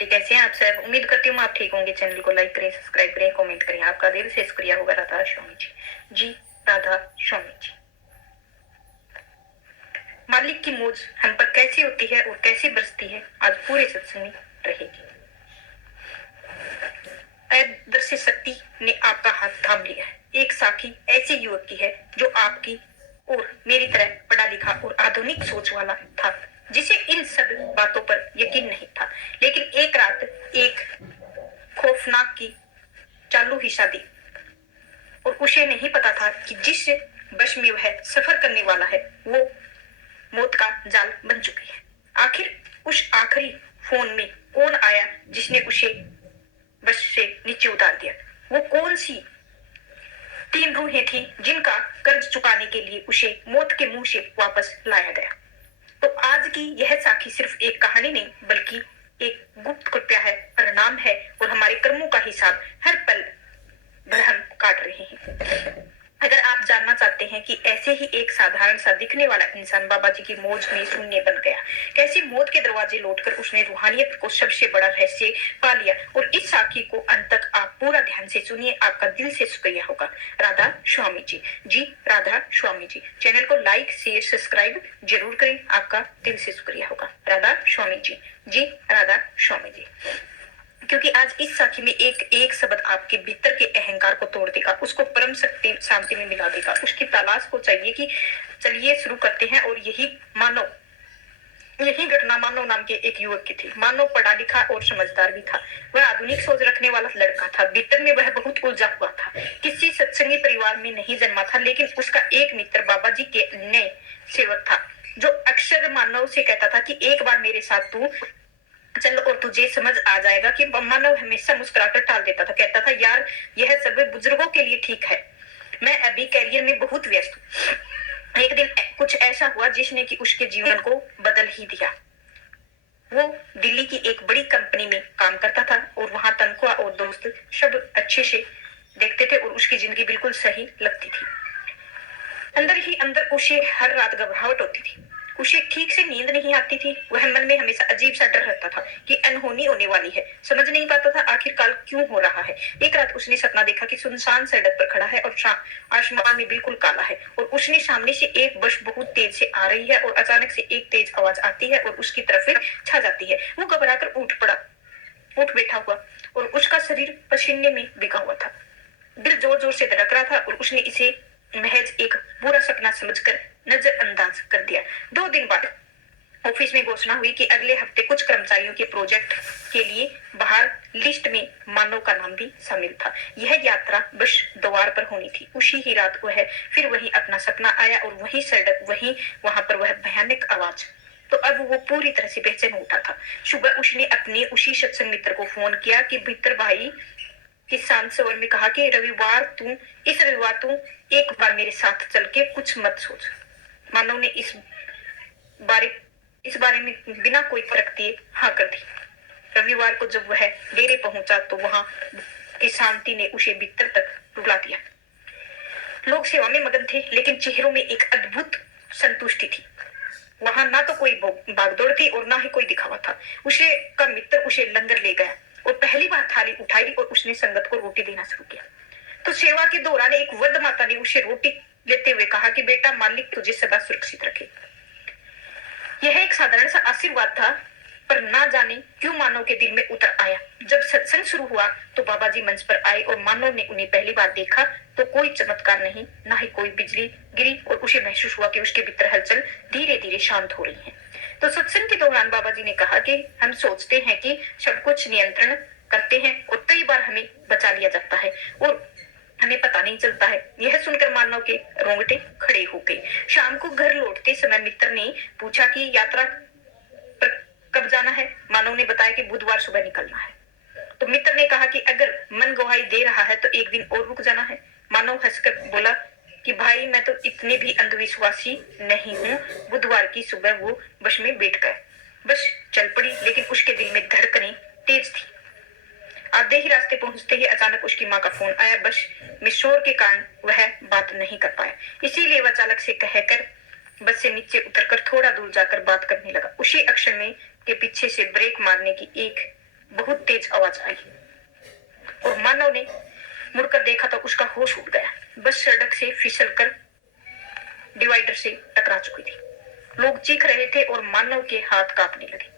जी, कैसे हैं आप सब? उम्मीद करती हूँ आप ठीक होंगे। चैनल को लाइक करें, सब्सक्राइब करें, कमेंट करें। आपका दिल से शुक्रिया होगा राधा स्वामी जी। जी राधा स्वामी जी। मालिक की मौज हम पर कैसी होती है और कैसी बरसती है, आज पूरे सत्संग में रहेगी। अदृश्य शक्ति ने आपका हाथ थाम लिया है। एक साखी ऐसी युवक की है जो आपकी और मेरी तरह पढ़ा लिखा और आधुनिक सोच वाला था, जिसे इन सब बातों पर यकीन नहीं था। लेकिन एक रात एक खौफनाक की चालू ही शादी, और उसे नहीं पता था कि जिस बस में वह सफर करने वाला है वो मौत का जाल बन चुकी है। आखिर उस आखिरी फोन में कौन आया जिसने उसे बस से नीचे उतार दिया? वो कौन सी तीन रूहें थी जिनका कर्ज चुकाने के लिए उसे मौत के मुंह से वापस लाया गया? तो आज की यह साखी सिर्फ एक कहानी नहीं बल्कि एक गुप्त कृपया है, परिणाम है और हमारे कर्मों का हिसाब हर पल भर हम काट रहे हैं। अगर आप जानना चाहते हैं कि ऐसे ही एक साधारण सा दिखने वाला इंसान बाबा जी की मौज में शून्य बन गया, कैसे मौत के दरवाजे लौटकर उसने रूहानियत को सबसे बड़ा रहस्य पा लिया, और इस साखी को अंत तक आप पूरा ध्यान से सुनिए, आपका दिल से शुक्रिया होगा। राधा स्वामी जी। जी राधा स्वामी जी। चैनल को लाइक शेयर सब्सक्राइब जरूर करें, आपका दिल से शुक्रिया होगा। राधा स्वामी जी। जी राधा स्वामी जी। क्योंकि आज इस साखी में एक एक शब्द आपके भीतर के अहंकार को तोड़ देगा, उसको परम शक्ति शांति में मिला देगा। उसकी तलाश को चाहिए कि चलिए शुरू करते हैं। और यही घटना मानव नाम के एक युवक की थी। मानव पढ़ा लिखा और समझदार भी था। वह आधुनिक सोच रखने वाला लड़का था। भीतर में वह बहुत उलझा हुआ था। किसी सत्संगी परिवार में नहीं जन्मा था, लेकिन उसका एक मित्र बाबा जी के नए सेवक था, जो अक्सर मानव से कहता था कि एक बार मेरे साथ तू चल और तुझे समझ आ जाएगा। कि मानव हमेशा मुस्कुराकर टाल देता था, कहता था यार यह सब बुजुर्गों के लिए ठीक है, मैं अभी कैरियर में बहुत व्यस्त हूँ। एक दिन कुछ ऐसा हुआ जिसने कि उसके जीवन को बदल ही दिया। वो दिल्ली की एक बड़ी कंपनी में काम करता था और वहां तनख्वाह और दोस्त सब अच्छे से देखते थे और उसकी जिंदगी बिल्कुल सही लगती थी। अंदर ही अंदर उसे हर रात घबराहट होती थी, उसे ठीक से नींद नहीं आती थी। वह मन में हमेशा अजीब सा डर रहता था कि अनहोनी होने वाली है। समझ नहीं पाता था आखिरकार क्यों हो रहा है। एक रात उसने सपना देखा कि सुनसान सड़क पर खड़ा है और आसमान में बिल्कुल काला है, और उसने सामने से एक बस बहुत तेज से आ रही है और अचानक से एक तेज आवाज आती है और उसकी तरफ छा जाती है। वो घबराकर उठ बैठा हुआ और उसका शरीर पसीने में भिगा हुआ था। दिल जोर जोर से धड़क रहा था और उसने इसे महज एक बुरा सपना समझकर नजरअंदाज कर दिया। 2 दिन बाद ऑफिस में घोषणा हुई कि अगले हफ्ते कुछ कर्मचारियों के प्रोजेक्ट के लिए बाहर लिस्ट में मानव का नाम भी शामिल था। यह यात्रा बस द्वार पर होनी थी। उसी ही रात वह फिर वही अपना सपना आया और वही सड़क, वही वहां पर वह भयानक आवाज। तो अब वो पूरी तरह से बेचैन उठा था। सुबह उसने अपने उसी सत्संग मित्र को फोन किया कि मित्र भाई, किस शांत स्वर में कहा कि इस रविवार तू एक बार मेरे साथ चल के कुछ मत सोच। मानव ने इस बारे में बिना कोई फर्क दिए हाँ कर दी। रविवार को जब वह डेरे पहुंचा तो वहां की शांति ने उसे भीतर तक रुला दिया। लोग सेवा में मगन थे, लेकिन चेहरों में एक अद्भुत संतुष्टि थी। वहां ना तो कोई भागदौड़ थी और ना ही कोई दिखावा था। उसे का मित्र उसे लंगर ले गया और पहली बार थाली उठाई और उसने संगत को रोटी देना शुरू किया। तो सेवा के दौरान एक वृद्ध माता ने उसे रोटी लेते हुए कहा कि बेटा, मालिक तुझे सदा सुरक्षित रखे। यह एक साधारण सा आशीर्वाद था, पर ना जाने क्यों मानव के दिल में उतर आया। जब सत्संग शुरू हुआ तो बाबा जी मंच पर आए और मानव ने उन्हें पहली बार देखा तो कोई चमत्कार नहीं, ना ही कोई बिजली गिरी, और उसे महसूस हुआ कि उसके भीतर हलचल धीरे धीरे शांत हो रही है। तो सत्संग के दौरान बाबा जी ने कहा कि हम सोचते हैं कि सब कुछ नियंत्रण करते हैं और कई बार हमें बचा लिया जाता है और हमें पता नहीं चलता है। यह सुनकर मानव के रोंगटे खड़े हो गए। शाम को घर लौटते समय मित्र ने पूछा कि यात्रा पर कब जाना है। मानव ने बताया कि बुधवार सुबह निकलना है। तो मित्र ने कहा कि अगर मन गवाही दे रहा है तो एक दिन और रुक जाना है। मानव हंसकर बोला कि भाई, मैं तो इतने भी अंधविश्वासी नहीं हूँ। बुधवार की सुबह वो बस में बैठ गए। बस चल पड़ी, लेकिन उसके दिल में धड़कनें तेज थी। आधे ही रास्ते पहुंचते ही अचानक उसकी माँ का फोन आया। बस में शोर के कारण वह बात नहीं कर पाया, इसीलिए वह चालक से कहकर बस से नीचे उतरकर थोड़ा दूर जाकर बात करने लगा। उसी अक्षर में के पीछे से ब्रेक मारने की एक बहुत तेज आवाज आई और मानव ने मुड़कर देखा तो उसका होश उड़ गया। बस सड़क से फिसलकर डिवाइडर से टकरा चुकी थी। लोग चीख रहे थे और मानव के हाथ कांपने लगे।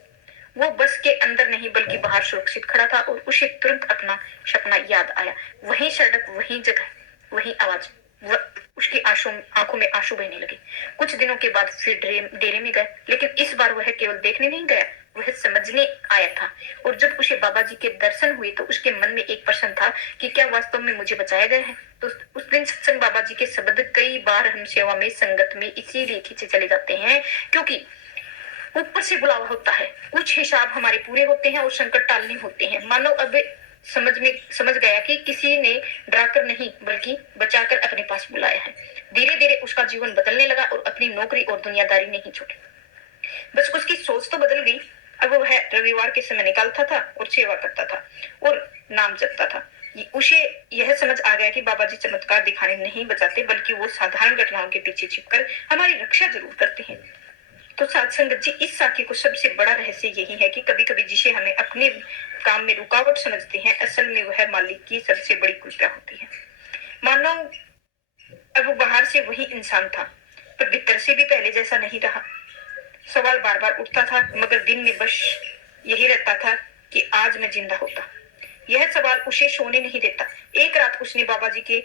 वो बस के अंदर नहीं बल्कि बाहर सुरक्षित खड़ा था और उसे तुरंत अपना सपना याद आया। वही सड़क, वही जगह, वही आवाज। उसकी आंखों में आंसू बहने लगे। कुछ दिनों के बाद फिर डेरे में गए, लेकिन इस बार वह केवल देखने नहीं गया, वह समझने आया था। और जब उसे बाबा जी के दर्शन हुए तो उसके मन में एक प्रश्न था कि क्या वास्तव में मुझे बचाया गया है। तो उस दिन सत्संग बाबा जी के शब्द, कई बार हम सेवा में संगत में इसीलिए खींचे चले जाते हैं क्योंकि ऊपर से बुलावा होता है, कुछ हिसाब हमारे पूरे होते हैं और संकट टालने होते हैं। मानो अब समझ गया कि किसी ने डराकर नहीं बल्कि बचाकर अपने पास बुलाया है। धीरे धीरे उसका जीवन बदलने लगा और अपनी नौकरी और दुनियादारी नहीं छोड़ी। बस उसकी सोच तो बदल गई। अब वह रविवार के समय निकालता था और सेवा करता था और नाम जपता था। उसे यह समझ आ गया कि बाबा जी चमत्कार दिखाने नहीं बचाते, बल्कि वो साधारण घटनाओं के पीछे छिपकर हमारी रक्षा जरूर करते हैं। तो साथ संगत जी, इस साखी को सबसे बड़ा रहस्य यही है कि कभी कभी जिसे हमें अपने काम में रुकावट समझते हैं, असल में वह मालिक की सबसे बड़ी कृपा होती है। मानो अब वो बाहर से वही इंसान था, पर भीतर से भी पहले जैसा नहीं रहा। सवाल बार बार उठता था, मगर दिन में बस यही रहता था कि आज मैं जिंदा होता। यह सवाल उसे सोने नहीं देता। एक रात उसने बाबा जी के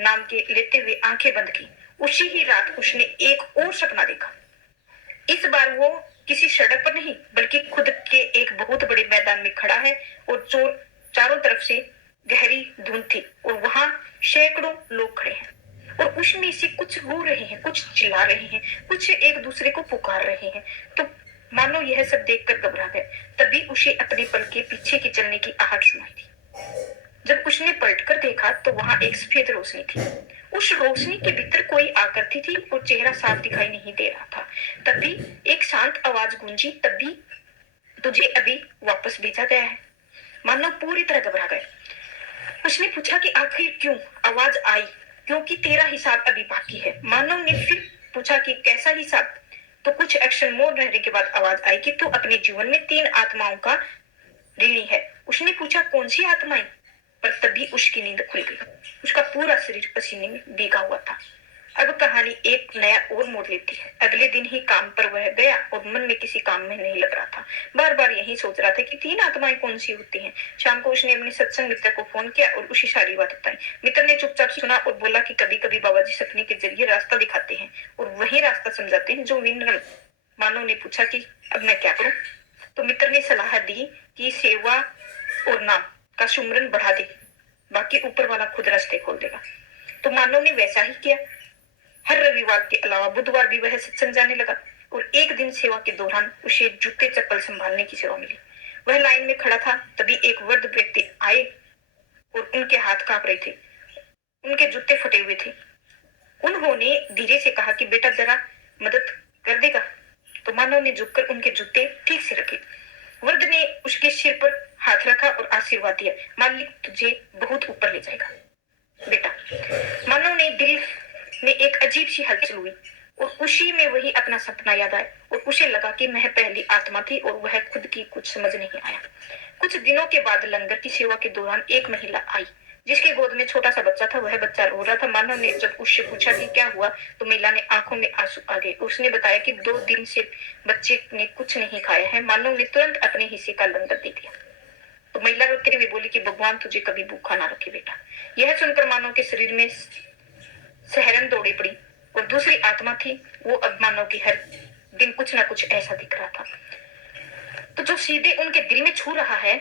नाम के लेते हुए आंखें बंद की। उसी ही रात उसने एक और सपना देखा। इस बार वो किसी सड़क पर नहीं बल्कि खुद के एक बहुत बड़े मैदान में खड़ा है और चारों तरफ से गहरी धुंध थी और वहां सैकड़ों लोग खड़े हैं और उसमें से कुछ रो रहे हैं, कुछ चिल्ला रहे हैं, कुछ एक दूसरे को पुकार रहे हैं। तो मानो यह सब देखकर घबरा गए। तभी उसे अपने पल के पीछे की चलने की आहट सुनाई थी। जब उसने पलटकर देखा तो वहां एक सफेद रोशनी थी। उस रोशनी के भीतर कोई आकृति थी और चेहरा साफ दिखाई नहीं दे रहा था। तभी एक शांत आवाज गूंजी, तभी तुझे अभी वापस भेजा गया है। मानव पूरी तरह घबरा गए। उसने पूछा कि आखिर क्यों आवाज आई? क्योंकि तेरा हिसाब अभी बाकी है। मानव ने फिर पूछा कि कैसा हिसाब? तो कुछ एक्शन मोड़ रहने के बाद आवाज आई कि तू अपने जीवन में 3 आत्माओं का ऋणी है। उसने पूछा कौन सी आत्माएं? पर तभी उसकी नींद खुल गई। उसका पूरा शरीर पसीने में भीगा हुआ था। अब कहानी एक नया और मोड़ लेती है। अगले दिन ही काम पर वह गया और मन में किसी काम में नहीं लग रहा था। बार बार यही सोच रहा था कि 3 आत्माएं कौन सी होती हैं। शाम को उसने अपने सत्संग मित्र को फोन किया और उसे सारी बात बताई। मित्र ने चुपचाप सुना और बोला कि कभी कभी बाबा जी सपने के जरिए रास्ता दिखाते हैं और वही रास्ता समझाते हैं जो विनम्र। मानव ने पूछा कि अब मैं क्या करूं? तो मित्र ने सलाह दी कि सेवा और नाम का सुमरन बढ़ा दे, बाकी ऊपर वाला खुद रास्ते खोल देगा। तो मानव ने वैसा ही किया। हर रविवार के अलावा बुधवार भी वह सत्संग जाने लगा और एक दिन सेवा के दौरान उसे जूते चप्पल संभालने की सेवा मिली। वह लाइन में खड़ा था, तभी एक वृद्ध व्यक्ति आए और उनके हाथ कांप रहे थे, उनके जूते फटे हुए थे। उन्होंने धीरे से कहा कि बेटा जरा मदद कर देगा। तो मानव ने झुककर उनके जूते ठीक से रखे। वृद्ध ने उसके सिर पर हाथ रखा और आशीर्वाद दिया, मालिक तुझे बहुत ऊपर ले जाएगा बेटा। मानव ने दिल में एक अजीब सी हलचल हुई और उसी में वही अपना सपना याद आया और उसे लगा कि मैं पहली आत्मा थी और वह खुद की कुछ समझ नहीं आया। कुछ दिनों के बाद लंगर की सेवा के दौरान एक महिला आई जिसके गोद में छोटा सा बच्चा था। वह बच्चा रो रहा था। मानव ने जब उससे पूछा कि क्या हुआ तो महिला ने आंखों में आंसू आ गए। उसने बताया कि 2 दिन से बच्चे ने कुछ नहीं खाया है। मानव ने तुरंत अपने हिस्से का लंगर दे दिया। तो महिला रोते हुए बोली कि भगवान तुझे कभी भूखा ना रखे बेटा। यह सुनकर मानव के शरीर में सहरन दौड़ी पड़ी और दूसरी आत्मा थी वो अब मानव की हर दिन कुछ ना कुछ ऐसा दिख रहा था। तो जो सीधे उनके दिल में छू रहा है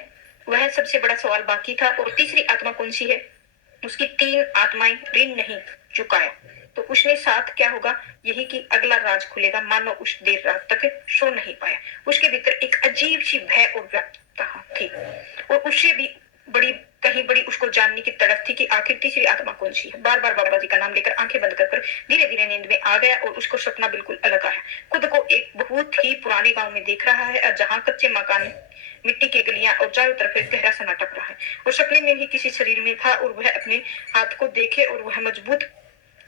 वह सबसे बड़ा सवाल बाकी था। और तीसरी आत्मा कौन सी है? उसकी 3 आत्माएं ऋण नहीं चुकाया तो उसने साथ क्या होगा? यही कि अगला राज खुलेगा। मानो उस देर रात तक सो नहीं पाया। उसके भीतर एक अजीब सी भय और व्याकुलता थी और उससे भी बड़ी उसको जानने की तड़प थी कि आखिर तीसरी आत्मा कौन सी है। बार बार बाबा जी का नाम लेकर आंखें बंद कर धीरे धीरे नींद में आ गया और उसको सपना बिल्कुल अलग आया। खुद को एक बहुत ही पुराने गांव में देख रहा है और जहाँ कच्चे मकान, मिट्टी की गलियां और चारों तरफ एक गहरा सन्नाटा पड़ा है और सपने में ही किसी शरीर में था और वह अपने हाथ को देखे और वह मजबूत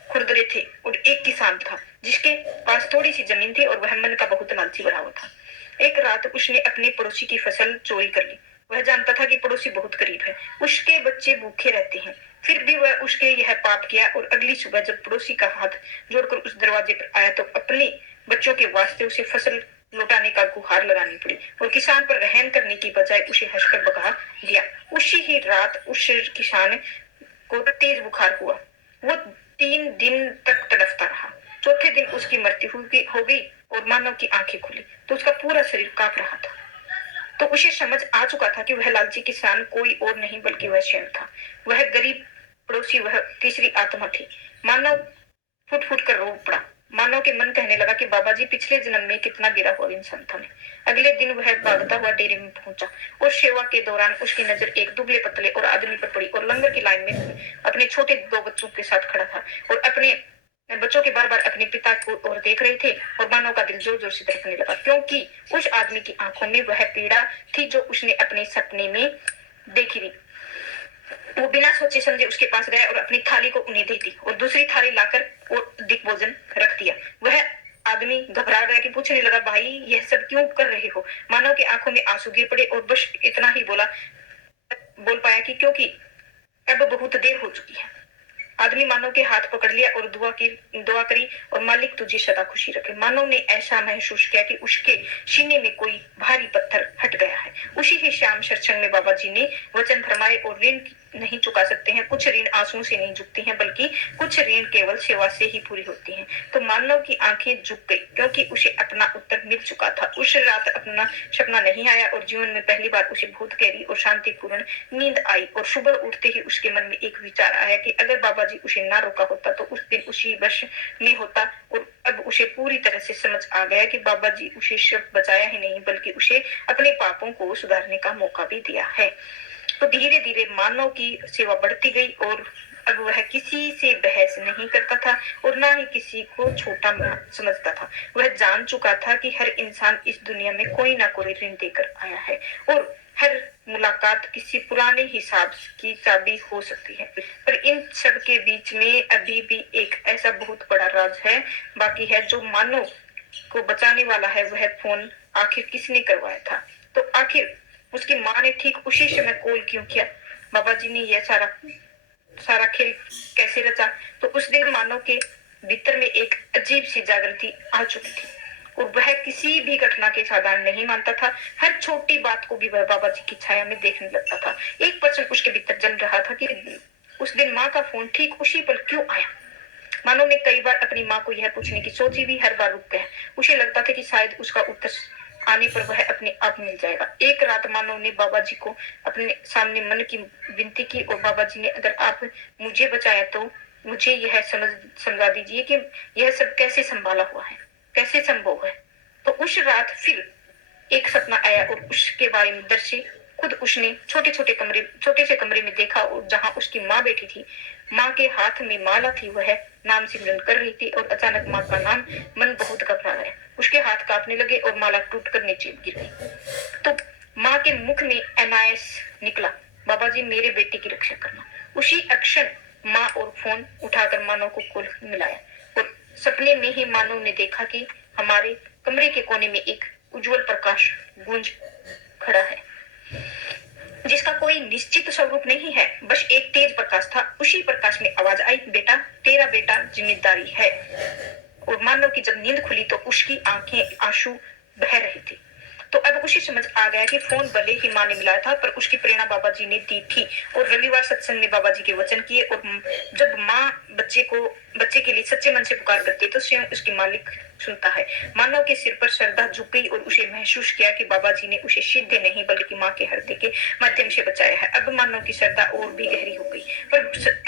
खुरदरे थे और एक किसान था जिसके पास थोड़ी सी जमीन थी और वह मन का बहुत लालची भरा हुआ था। एक रात उसने अपने पड़ोसी की फसल चोरी कर ली। वह जानता था कि पड़ोसी बहुत गरीब है, उसके बच्चे भूखे रहते हैं, फिर भी वह उसके यह पाप किया और अगली सुबह जब पड़ोसी का हाथ जोड़कर उस दरवाजे पर आया तो अपने बच्चों के वास्ते उसे फसल लौटाने का गुहार लगानी पड़ी और किसान पर रहम करने की बजाय उसे हंसकर भगा दिया। उसी ही रात उस किसान को तेज बुखार हुआ। वो 3 दिन तक तड़पता रहा। चौथे दिन उसकी मृत्यु हो गई और मानव की आंखें खुली तो उसका पूरा शरीर कांप रहा था। तो उसे समझ आ चुका था कि वह लालची किसान कोई और नहीं बल्कि वह स्वयं था। वह गरीब पड़ोसी वह तीसरी आत्मा थी। मानव फुट फुट कर रो पड़ा। मानव के मन कहने लगा कि बाबा जी पिछले जन्म में कितना गिरा हुआ इंसान था मैं। अगले दिन वह भागता हुआ डेरे में पहुंचा और सेवा के दौरान उसकी नजर एक दुबले पतले और आदमी पर पड़ी और लंगर की लाइन में अपने छोटे 2 बच्चों के साथ खड़ा था और अपने बच्चों के बार बार अपने पिता को और देख रहे थे और मानव का दिल जोर जोर से धड़कने लगा क्योंकि उस आदमी की आंखों में वह पीड़ा थी जो उसने अपने सपने में देखी थी। वो बिना सोचे समझे उसके पास गया और अपनी थाली को उन्हें दे दी और दूसरी थाली लाकर और अधिक भोजन रख दिया। वह आदमी घबरा गया कि पूछने लगा, भाई यह सब क्यों कर रहे हो? मानव की आंखों में आंसू गिर पड़े और बस इतना ही बोल पाया कि क्योंकि अब बहुत देर हो चुकी है। आदमी मानव के हाथ पकड़ लिया और दुआ करी और मालिक तुझे सदा खुशी रखे। मानव ने ऐसा महसूस किया कि उसके सीने में कोई भारी पत्थर हट गया है। उसी ही शाम सत्संग में बाबा जी ने वचन फरमाए और ऋण नहीं चुका सकते हैं, कुछ ऋण आंसुओं से नहीं झुकती हैं बल्कि कुछ ऋण केवल सेवा से ही पूरी होती हैं। तो मानव की आंखें झुक गई क्योंकि उसे अपना उत्तर मिल चुका था। उस रात अपना सपना नहीं आया और जीवन में पहली बार उसे बहुत गहरी और शांतिपूर्ण नींद आई और सुबह उठते ही उसके मन में एक विचार आया कि अगर बाबा जी उसे ना रोका होता तो उस दिन उसी वर्ष में होता। और अब उसे पूरी तरह से समझ आ गया कि बाबा जी उसे सिर्फ बचाया ही नहीं बल्कि उसे अपने पापों को सुधारने का मौका भी दिया है। तो धीरे धीरे मानव की सेवा बढ़ती गई और अब वह किसी से बहस नहीं करता था और ना ही किसी को छोटा समझता था। वह जान चुका था कि हर इंसान इस दुनिया में कोई ना कोई ऋण देकर आया है और हर मुलाकात किसी पुराने हिसाब की चाबी हो सकती है। पर इन सब के बीच में अभी भी एक ऐसा बहुत बड़ा राज है बाकी है जो मानव को बचाने वाला है। वह फोन आखिर किसने करवाया था? तो आखिर उसकी माँ ने ठीक उसी समय कॉल क्यों किया? बाबा जी ने यह सारा खेल कैसे रचा? तो उस दिन मानव के भीतर में एक अजीब सी जागृति आ चुकी थी और वह किसी भी घटना के साधारण नहीं मानता था। हर छोटी बात को भी वह बाबा जी की छाया में देखने लगता था। एक प्रश्न उसके भीतर जल रहा था कि उस दिन माँ का फोन ठीक उसी पर क्यों आया? मानव ने कई बार अपनी माँ को यह पूछने की सोची भी हर बार रुक गया। उसे लगता था कि शायद उसका उत्तर आने पर वह अपने आप मिल जाएगा। एक रात मानव ने बाबा जी को अपने सामने मन की विनती की और बाबा जी ने, अगर आप मुझे बचाया तो मुझे यह समझा दीजिए कि यह सब कैसे संभाला हुआ है, कैसे संभव है। तो उस रात फिर एक सपना आया और उसके बारे में दर्शी खुद उसने छोटे से कमरे में देखा और जहां उसकी माँ बैठी थी। माँ के हाथ में माला थी, वह नाम सिमरन कर रही थी और अचानक माँ का नाम मन बहुत घबरा गया। उसके हाथ कांपने लगे और माला टूटकर नीचे गिर गई। तो माँ के मुख में अनायास निकला, बाबा जी मेरे बेटे की रक्षा करना। उसी क्षण माँ और फोन उठाकर मानव को कॉल मिलाया और सपने में ही मानव ने देखा कि हमारे कमरे के कोने में एक उज्जवल प्रकाश गूंज खड़ा है जिसका कोई निश्चित स्वरूप नहीं है, बस एक तेज प्रकाश था। उसी प्रकाश में आवाज आई, बेटा तेरा बेटा जिम्मेदारी है। और मानव की जब नींद खुली तो उसकी आंखें आंसू बह रही थी। तो अब उसे समझ आ गया कि फोन भले ही माँ ने मिलाया था पर उसकी प्रेरणा बाबा जी ने दी थी। और रविवार सत्संग में बाबा जी के वचन किए और जब माँ बच्चे के लिए सच्चे मन से पुकार करती है तो स्वयं उसकी मालिक सुनता है। मानव के सिर पर श्रद्धा झुक गई और उसे महसूस किया कि बाबा जी ने उसे सीधे नहीं बल्कि माँ के हृदय के माध्यम से बचाया है। अब मानव की श्रद्धा और भी गहरी हो गई। पर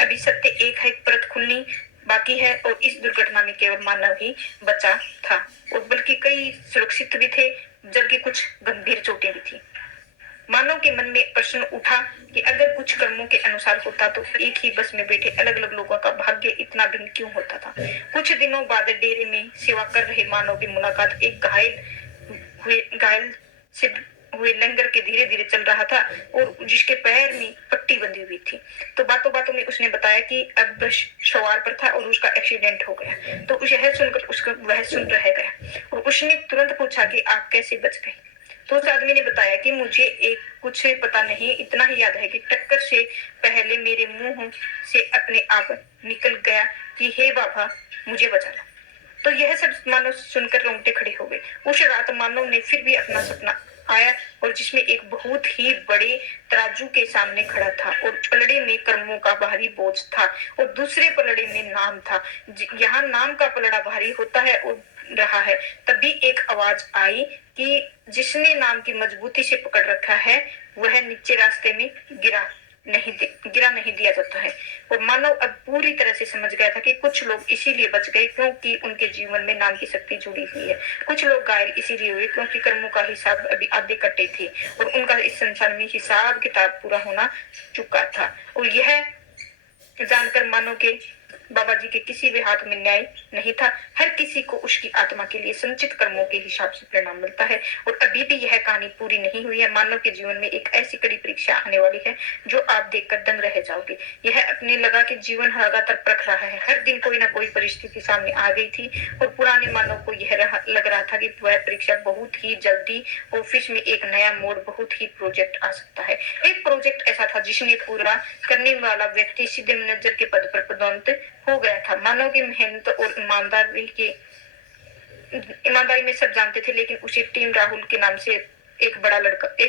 अभी सत्य एक है, परत खुलनी बाकी है और इस दुर्घटना में केवल मानव ही बचा था और बल्कि कई सुरक्षित भी थे जबकि कुछ गंभीर चोटें भी थी। मानव के मन में प्रश्न उठा कि अगर कुछ कर्मों के अनुसार होता तो एक ही बस में बैठे अलग अलग लोगों का भाग्य इतना भिन्न क्यों होता था। कुछ दिनों बाद डेरे में सेवा कर रहे मानव की मुलाकात एक घायल से हुए लंगर के धीरे धीरे चल रहा था और जिसके पैर में पट्टी बंधी हुई थी। तो बातों बातों में उसने बताया कि अब बस सवार पर था और उसका एक्सीडेंट हो गया। तो यह सुनकर वह सुन रह गया और उसने तुरंत पूछा कि आप कैसे बच गए। तो उस आदमी ने बताया कि मुझे एक कुछ पता नहीं, इतना ही याद है कि टक्कर से पहले मेरे मुंह से अपने आप निकल गया कि हे बाबा मुझे बचा लो। तो यह सब मानव सुनकर रोंगटे खड़े हो गए। उस रात मानव ने फिर भी अपना सपना आया और जिसमें एक बहुत ही बड़े तराजू के सामने खड़ा था और पलड़े में कर्मों का भारी बोझ था और दूसरे पलड़े में नाम था। यहाँ नाम का पलड़ा भारी होता है और रहा है, तभी एक आवाज आई कि जिसने नाम की मजबूती से पकड़ रखा है वह नीचे रास्ते में गिरा नहीं दिया जाता है। और मानव अब पूरी तरह से समझ गया था कि कुछ लोग इसीलिए बच गए क्योंकि उनके जीवन में नाम की शक्ति जुड़ी हुई है, कुछ लोग घायल इसीलिए हुए क्योंकि कर्मों का हिसाब अभी आधे कटे थे और उनका इस संसार में हिसाब किताब पूरा होना चुका था। और यह जानकर मानो के बाबा जी के किसी भी हाथ में न्याय नहीं था। हर किसी को उसकी आत्मा के लिए संचित कर्मों के हिसाब से परिणाम मिलता है। और अभी भी यह कहानी पूरी नहीं हुई है। मानव के जीवन में एक ऐसी कड़ी परीक्षा आने वाली है जो आप देखकर दंग रह जाओगे। यह अपने लगा कि जीवन लगातार परख रहा है। हर दिन कोई ना कोई परिस्थिति सामने आ गई थी और पुराने मानव को यह लग रहा था कि वह परीक्षा बहुत ही जल्दी ऑफिस में एक नया मोड़, बहुत ही प्रोजेक्ट आ सकता है। एक प्रोजेक्ट ऐसा था जिसने पूरा करने वाला व्यक्ति सीधे मैनेजर के पद पर पदोन्नत हो गया था। मानव की मेहनत और ईमानदारी में सब जानते थे, लेकिन उसी टीम राहुल के नाम से एक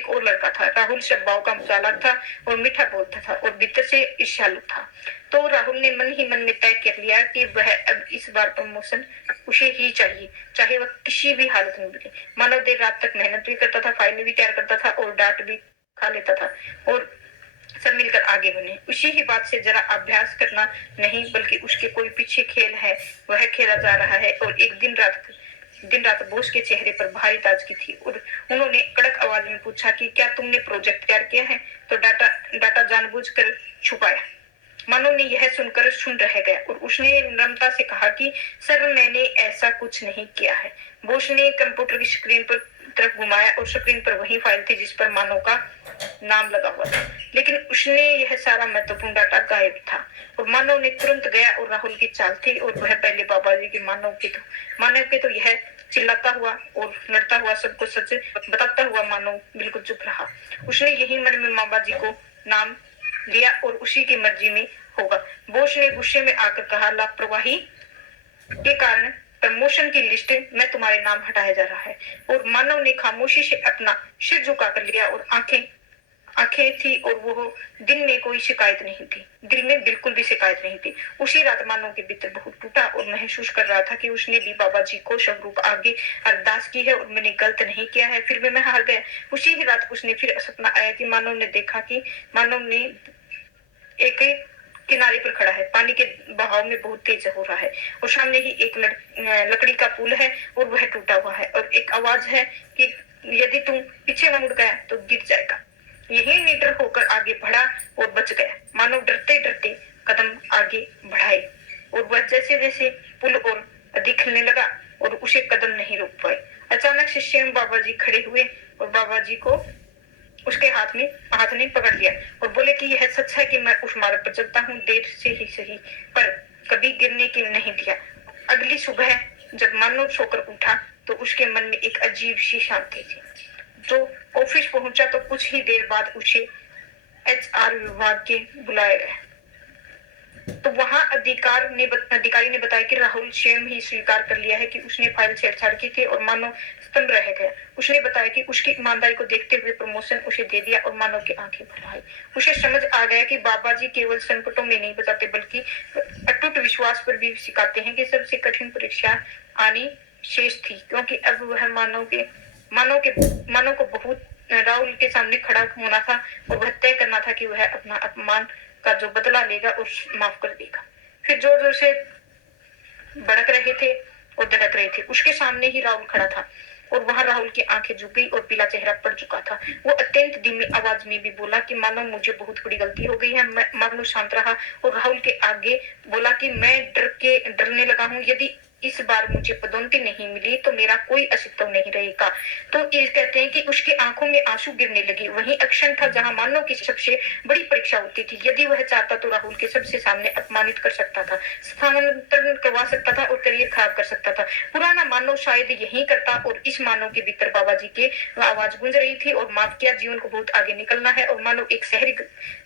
और लड़का था। राहुल स्वभाव का चालाक था और मीठा बोलता था और भीतर से ईर्ष्यालु था। तो राहुल ने मन ही मन में तय कर लिया कि वह अब इस बार प्रमोशन उसे ही चाहिए, चाहे वह किसी भी हालत में मिले। मानव देर रात तक मेहनत भी करता था, फाइलें भी तैयार करता था और डांट भी खा लेता था और सब मिलकर आगे बढ़े। उसी ही बात से जरा अभ्यास करना नहीं बल्कि उसके कोई पीछे खेल है वह खेला जा रहा है। और एक दिन रात बोस के चेहरे पर भारी ताजगी थी और उन्होंने कड़क आवाज में पूछा कि क्या तुमने प्रोजेक्ट तैयार किया है? तो डाटा जानबूझकर छुपाया। मानव ने यह सुनकर सुन रह गया और उसने नम्रता से कहा कि सर मैंने ऐसा कुछ नहीं किया है। बोस ने कंप्यूटर की स्क्रीन पर तरफ घुमाया और स्क्रीन पर वही फाइल थी जिस पर मानव का नाम लगा हुआ था, लेकिन उसने यह सारा महत्वपूर्ण डाटा गायब था। और मानव ने तुरंत गया और राहुल की चाल थी और वह पहले बाबा जी के मानव के तो यह चिल्लाता हुआ और लड़ता हुआ सबको सच बताता हुआ मानव बिल्कुल चुप रहा। उसने यही मन में बाबा जी को नाम लिया और उसी की मर्जी में होगा। बोस ने गुस्से में आकर कहा, लापरवाही के कारण प्रमोशन की लिस्ट में तुम्हारे नाम हटाया जा रहा है। और मानव ने खामोशी से अपना सिर झुका कर लिया और आंखें थी और वो दिल में कोई शिकायत नहीं थी, दिल में बिल्कुल भी शिकायत नहीं थी। उसी रात मानव के भीतर बहुत टूटा और महसूस कर रहा था कि उसने भी बाबा जी को स्वरूप आगे अरदास की है और मैंने गलत नहीं किया है, फिर भी मैं हार गया। उसी ही रात उसने फिर सपना आया कि मानव ने देखा कि मानव ने एक किनारे पर खड़ा है, पानी के बहाव में बहुत तेज हो रहा है और सामने ही एक लकड़ी का पुल है और वह टूटा हुआ है और एक आवाज है कि यदि तुम पीछे न मुड़ गया तो गिर जाएगा। यही निडर होकर आगे बढ़ा और बच गया। मानव डरते डरते कदम आगे बढ़ाए और वह जैसे जैसे पुल और अधिक हिलने लगा और उसे कदम नहीं रोक पाए। अचानक से स्वयं बाबा जी खड़े हुए और बाबा जी को उसके हाथ ने पकड़ लिया और बोले कि यह सच है कि मैं उस मार्ग पर चलता हूँ, देर से ही सही पर कभी गिरने की नहीं दिया। अगली सुबह जब मानव सोकर उठा तो उसके मन में एक अजीब सी शांति थी। जो ऑफिस पहुंचा तो कुछ ही देर बाद उसे HR विभाग के बुलाया गया। तो वहां अधिकारी ने बताया कि राहुल स्वयं ही स्वीकार कर लिया है कि उसने फाइल छेड़छाड़ की थी और मानव स्तंभ रह गया। उसने बताया कि उसकी ईमानदारी को देखते हुए प्रमोशन उसे दे दिया और मानव की आंखें भर आई। उसे समझ आ गया कि बाबा जी केवल संकटों में नहीं बताते बल्कि अटूट विश्वास पर भी सिखाते हैं कि सबसे कठिन परीक्षा आनी शेष थी, क्योंकि अब वह मानव को बहुत राहुल के सामने खड़ा होना था और वह तय करना था कि वह अपना अपमान का जो बदला लेगा और माफ कर देगा। फिर जोर जोर से भड़क रहे थे और धड़क रहे थे। उसके सामने ही राहुल खड़ा था और वहां राहुल की आंखें झुक गई और पीला चेहरा पड़ चुका था। वो अत्यंत धीमी आवाज में भी बोला कि मानो मुझे बहुत बड़ी गलती हो गई है। मानो शांत रहा और राहुल के आगे बोला कि मैं डरने लगा हूँ। यदि इस बार मुझे पदोन्नति नहीं मिली तो मेरा कोई अस्तित्व नहीं रहेगा। तो ये कहते हैं कि उसकी आंखों में आंसू गिरने लगे। वही अक्षण था जहां मानव की सबसे बड़ी परीक्षा होती थी। यदि वह चाहता तो राहुल के सबसे सामने अपमानित कर सकता था, स्थानांतरण करवा सकता था और करियर खराब कर सकता था। पुराना मानव शायद यही करता और इस मानव के भीतर बाबा जी की आवाज गूंज रही थी और माफ किया, जीवन को बहुत आगे निकलना है। और मानव एक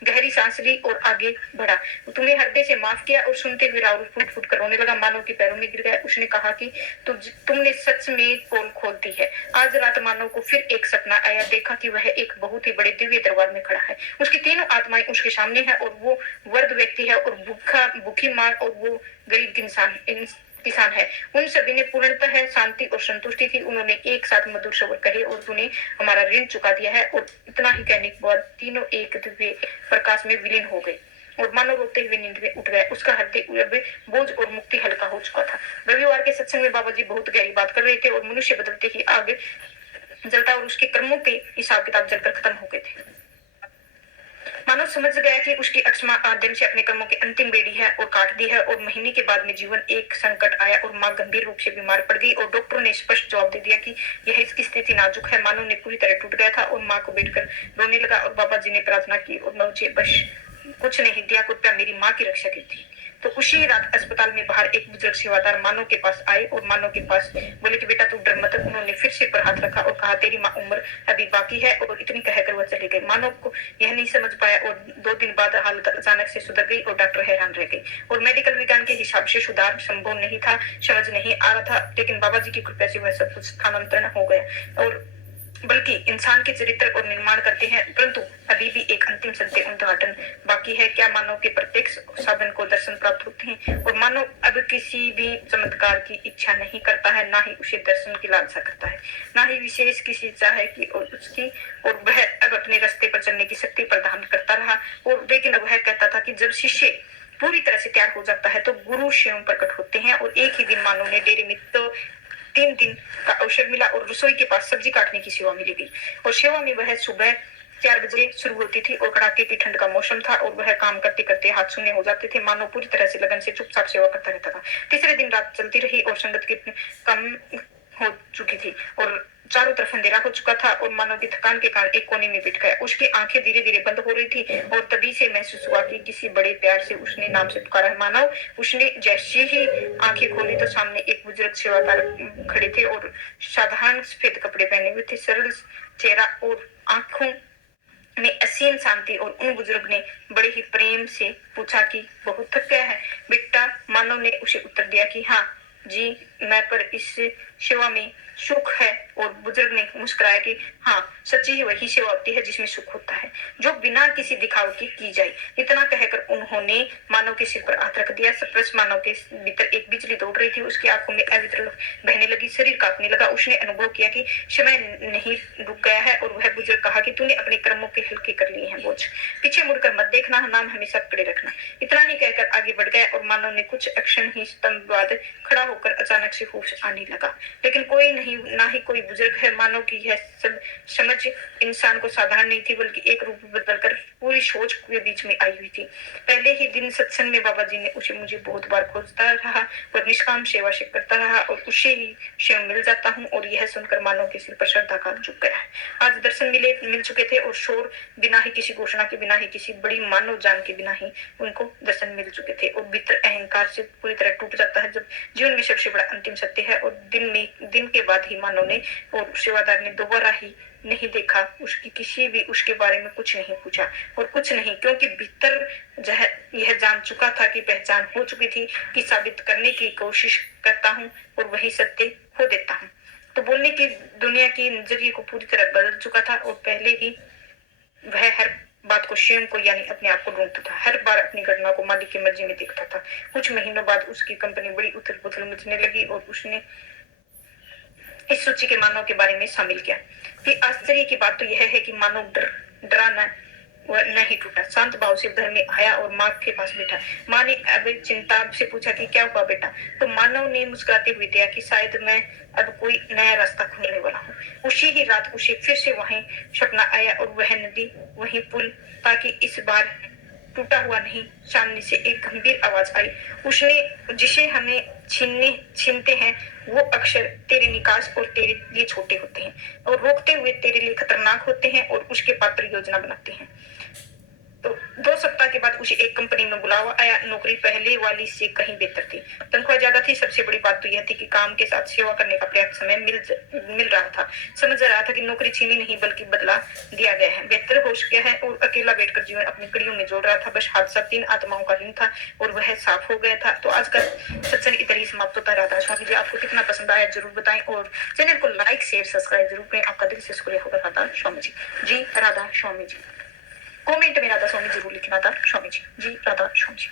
गहरी सांस ली और आगे बढ़ा। तुम्हें हृदय से माफ किया और सुनते हुए राहुल फूट फूट कर रोने लगा, मानव के पैरों में गिर गया। उसने कहा कि तुमने सच में पोल खोल दी है। आज रात मानव को फिर एक सपना आया। देखा कि वह एक बहुत ही बड़े दिव्य दरबार में खड़ा है। उसकी तीनों आत्माएं उसके सामने है और वो वृद्ध व्यक्ति है और भूखी मां और वो गरीब किसान है। उन सभी ने पूर्णतः है शांति और संतुष्टि थी। उन्होंने एक साथ मधुर शब्द कहे और तूने हमारा ऋण चुका दिया है। और इतना ही कहने के बाद तीनों एक दिव्य प्रकाश में विलीन हो गए और मानव रोते हुए नींद में उठ गया। उसका हृदय बोझ और मुक्ति हल्का हो चुका था। रविवार के सत्संग में बाबा जी बहुत गहरी बात कर रहे थे और मनुष्य बदलते ही आगे जलता और उसके कर्मों के हिसाब किताब जलकर खत्म हो गए थे। मानव समझ गया कि उसकी अक्षमा दिन से अपने कर्मों की अंतिम बेड़ी है और काट दी है। और महीने के बाद में जीवन एक संकट आया और मां गंभीर रूप से बीमार पड़ गई और डॉक्टरों ने स्पष्ट जवाब दे दिया कि यह इसकी स्थिति नाजुक है। मानव ने पूरी तरह टूट गया था और मां को बैठकर रोने लगा और बाबा जी ने प्रार्थना की और मुझे बस कुछ नहीं दिया, कृपया मेरी मां की रक्षा की थी। तो उसी रात अस्पताल में बाहर एक बुजुर्ग सेवादार मानव के पास आए और मानव के पास बोले कि बेटा तू डर मत। उन्होंने फिर से पर हाथ रखा और कहा तेरी मां उम्र अभी बाकी है। और इतनी कहकर वह चले गए। मानव को यह नहीं समझ पाया और 2 दिन बाद हालत अचानक से सुधर गई और डॉक्टर हैरान रह गए। और मेडिकल विज्ञान के हिसाब से सुधार संभव नहीं था, समझ नहीं आ रहा था, लेकिन बाबा जी की कृपा से वह सब कुछ स्थानांतरण हो गया। और बल्कि इंसान के चरित्र और निर्माण करते हैं, परंतु अभी भी एक अंतिम सत्य उद्घाटन बाकी है। क्या मानव के प्रत्यक्ष साधन को दर्शन प्राप्त होते हैं? और मानव अब किसी भी चमत्कार की इच्छा नहीं करता है, ना ही उसे दर्शन की लालसा करता है, ना ही विशेष किसी चाहे कि और उसकी। और वह अब अपने रास्ते पर चलने की शक्ति प्रदान करता रहा। और लेकिन वह कहता था कि जब शिष्य पूरी तरह से तैयार हो जाता है तो गुरु स्वयं प्रकट होते हैं। और एक ही दिन मानव ने डेरे में 3 दिन का अवसर मिला और रसोई के पास सब्जी काटने की सेवा मिली गई। और सेवा में वह सुबह 4 बजे शुरू होती थी और कड़ाके की ठंड का मौसम था और वह काम करते करते हाथ सूने हो जाते थे। मानव पूरी तरह से लगन से चुपचाप सेवा करता रहता था। तीसरे दिन रात चलती रही और संगत की कम हो चुकी थी और चारों तरफ अंधेरा हो चुका था और मानव की थकान के कारण एक कोने में बैठ गया। उसकी आंखें धीरे धीरे बंद हो रही थी और तभी से महसूस हुआ कि किसी बड़े प्यार से उसने नाम से पुकारा है। मानव उसने जैसे ही आंखें खोली तो सामने एक बुजुर्ग सेवादार खड़े थे और साधारण सफेद कपड़े पहने हुए थे। सरल चेहरा और आंखों में असीम शांति। और उन बुजुर्ग ने बड़े ही प्रेम से पूछा कि बहुत थक गया है बेटा? मानव ने उसे उत्तर दिया कि हाँ जी, मैं पर इस सेवा में सुख है। और बुजुर्ग ने मुस्कुराया कि हाँ, सच्ची ही वही सेवा होती है जिसमें सुख होता है, जो बिना किसी दिखावे के की जाए। इतना कहकर उन्होंने मानव के सिर पर हाथ रख दिया। सप्रस मानव के भीतर एक बिजली दौड़ रही थी। उसकी आंखों में अविद्र बहने लगी, शरीर कांपने लगा। उसने अनुभव किया कि समय नहीं रुक गया है। और वह बुजुर्ग कहा कि तूने अपने कर्मों के हल्के कर लिए हैं बोझ, पीछे मुड़कर मत देखना, नाम हमेशा पकड़े रखना। इतना ही कहकर आगे बढ़ गया और मानव ने कुछ क्षण ही स्तंभ बाद खड़ा होकर अचानक से होश आने लगा। लेकिन कोई नहीं, ना ही कोई बुजुर्ग है। मानव की यह सब समझ इंसान को साधारण नहीं थी, बल्कि एक रूप बदलकर पूरी सोच के बीच में आई हुई थी। पहले ही दिन सत्संग में बाबा जी ने उसे मुझे बहुत बार खोजता रहा और निष्काम सेवा से करता रहा और उसे ही स्वयं मिल जाता हूँ। और यह सुनकर मानव के सिर पर श्रद्धा का झुक गया है। आज दर्शन मिल चुके थे और शोर बिना ही किसी घोषणा के, बिना ही किसी बड़ी मानव जान के, बिना ही उनको दर्शन मिल चुके थे। और भीतर अहंकार से पूरी तरह टूट जाता है जब जीवन में सबसे बड़ा अंतिम सत्य है। और दिन के बाद ही मानव ने और सेवादार ने दोबारा ही नहीं देखा, उसकी किसी भी उसके बारे में कुछ नहीं पूछा और कुछ नहीं, क्योंकि भीतर यह जान चुका था कि पहचान हो चुकी थी कि साबित करने की कोशिश करता हूँ और वही सत्य खो देता हूँ। तो बोलने की दुनिया की नजरिए को पूरी तरह बदल चुका था और पहले ही वह हर बात को स्वयं को यानी अपने आप को ढूंढता था, हर बार अपनी घटना को मालिक की मर्जी में देखता था। कुछ महीनों बाद उसकी कंपनी बड़ी उथल पुथल मचने लगी और उसने इस सूची के मानव के बारे में शामिल किया। फिर आश्चर्य की बात तो यह है कि मानव डरा नहीं टूटा, शांत भाव से घर में आया और माँ के पास बैठा। माँ ने अब चिंता से पूछा कि क्या हुआ बेटा? तो मानव ने मुस्कुराते हुए दिया कि शायद मैं अब कोई नया रास्ता खोलने वाला हूँ। उसी ही रात उसे फिर से वही सपना आया और वह नदी, वही पुल, ताकि इस बार टूटा हुआ नहीं। सामने से एक गंभीर आवाज आई, उसने जिसे हमें छीनते हैं वो अक्सर तेरे निकास और तेरे लिए छोटे होते हैं और रोकते हुए तेरे लिए खतरनाक होते हैं और उसके पात्र योजना बनाते हैं। तो 2 सप्ताह के बाद उसे एक कंपनी में बुलावा आया। नौकरी पहले वाली से कहीं बेहतर थी। तनख्वाह ज्यादा थी। सबसे बड़ी बात तो यह थी कि काम के साथ सेवा करने का पर्याप्त समय मिल रहा था। समझ रहा था कि नौकरी छीनी नहीं बल्कि बदला दिया गया है, बेहतर हो गया है और अकेला बैठकर जीवन अपनी कड़ियों में जोड़ रहा था। बस हादसा 3 आत्माओं का ऋण था और वह साफ हो गया था। तो आज का सत्संग इधर ही समाप्त होता रहा था। स्वामी जी आपको कितना पसंद आया जरूर बताएं और चैनल को लाइक शेयर सब्सक्राइब जरूर करें। आपका दिल से शुक्रिया होगा। राधा स्वामी जी। जी राधा स्वामी जी। कमेंट में राधा स्वामी जरूर लिखना था। स्वामी जी। जी राधा स्वामी जी।